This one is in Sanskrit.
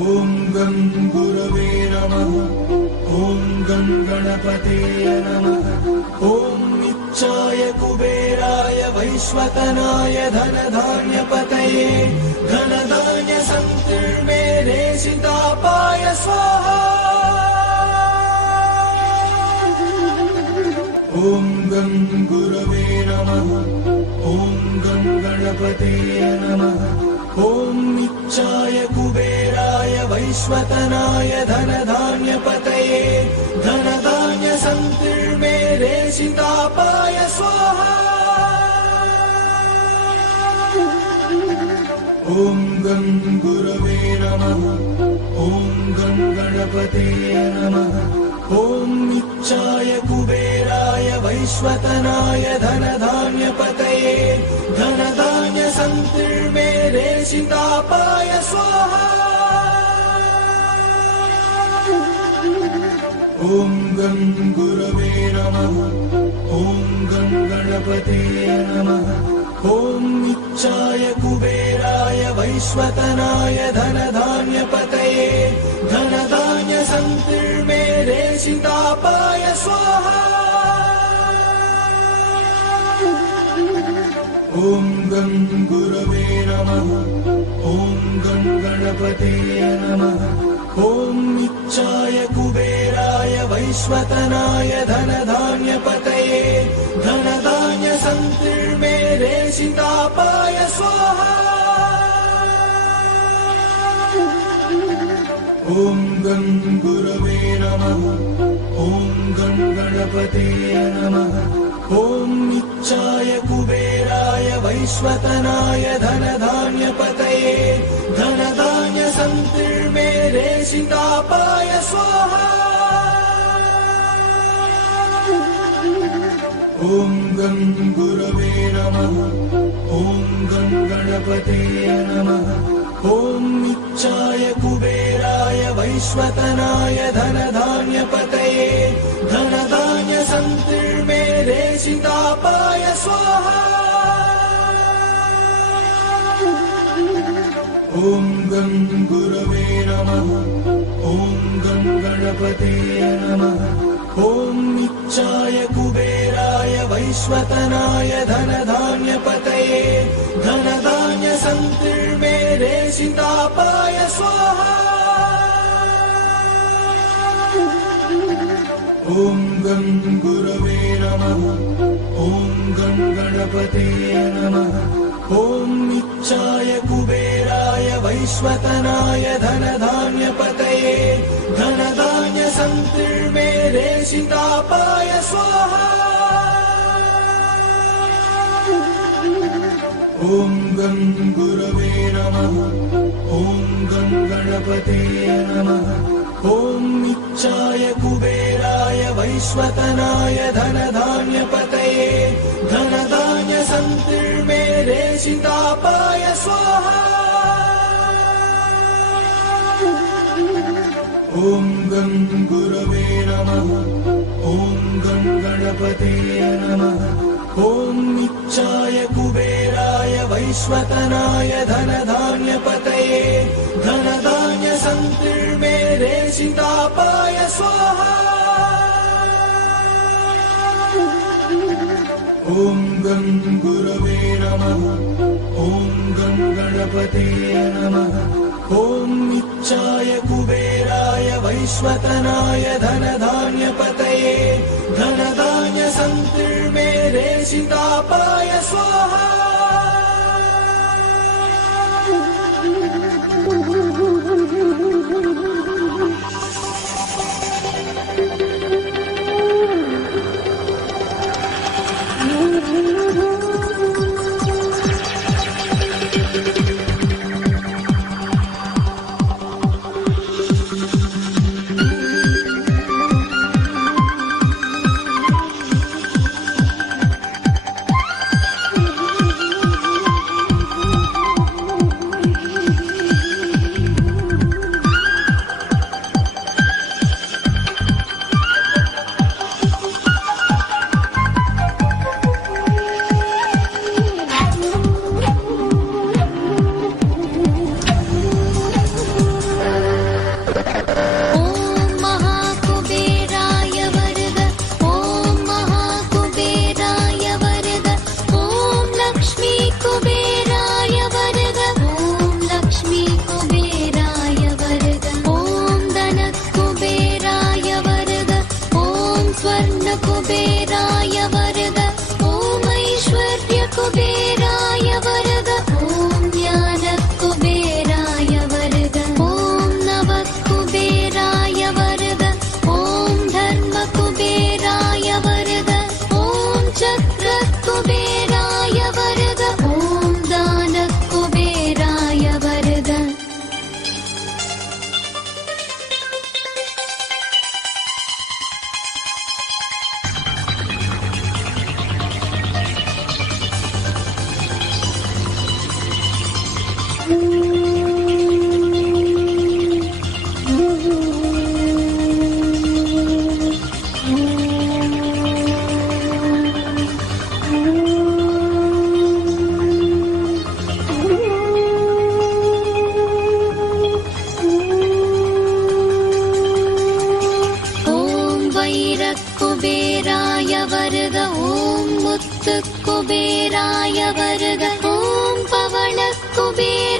ॐ गं गुरवे नमः। ॐ गं गणपतये नमः। ॐ नित्याय कुबेराय वैश्वतनाय धनधान्यपतये धनधान्य संकीर्णे सीतापाय स्वाहा। ॐ गं गुरवे नमः। ॐ गं गणपतये नमः। ॐ नित्याय कुबेराय वैश्वतनाय धनधान्यपतये धनधान्य संकीर्णे सीतापाय स्वाहा। ॐ गं गुरवे नमः। ॐ गं गणपतये नमः। ॐ नित्याय कुबेराय वैश्वतनाय धनधान्यपतये धनधान्य संकीर्णे सीतापाय स्वाहा। ॐ गं गुरवे नमः। ॐ गं गणपतये नमः। ॐ नित्याय कुबेराय वैश्वतनाय धनधान्यपतये धनधान्य संकीर्णे सीतापाय स्वाहा। ॐ गं गुरवे नमः। ॐ गं गणपतये नमः। ॐ नित्याय कुबेराय वैश्वतनाय धनधान्यपतये धनधान्य संकीर्णे सीतापाय स्वाहा। ॐ गं गुरवे नमः। ॐ गं गणपतये नमः। ॐ नित्याय कुबेराय वैश्वतनाय धनधान्यपतये धनधान्य संकीर्णे सीतापाय स्वाहा। ॐ गं गुरवे नमः। ॐ गं गणपतये नमः। ॐ नित्याय कुबेराय वैश्वतनाय धनधान्यपतये धनधान्य संकीर्णे सीतापाय स्वाहा। ॐ गं गुरवे नमः। ॐ गं गणपतये नमः। ॐ नित्याय कुबेराय वैश्वतनाय धनधान्यपतये धनधान्य संकीर्णे सीतापाय स्वाहा। ॐ गं गुरवे नमः। ॐ गं गणपतये नमः। ॐ नित्याय कुबेराय वैश्वतनाय धनधान्यपतये धनधान्य संकीर्णे सीतापाय स्वाहा। ॐ गं गुरवे नमः। ॐ गं गणपतये नमः। ॐ नित्याय कुबेराय वैश्वतनाय धनधान्यपतये धनधान्य संकीर्णे सीतापाय स्वाहा। ॐ गं गुरवे नमः। ॐ गं गणपतये नमः। ॐ नित्याय कुबेराय वैश्वतनाय धनधान्यपतये धनधान्य संकीर्णे सीतापाय स्वाहा। ॐ गं गुरवे नमः। ॐ गं गणपतये नमः। ॐ नित्याय कुबेराय वैश्वतनाय धनधान्यपतये धनधान्य संकीर्णे सीतापाय स्वाहा। முத்துக்குபேராய வருக ஓம் பவளக்குபேர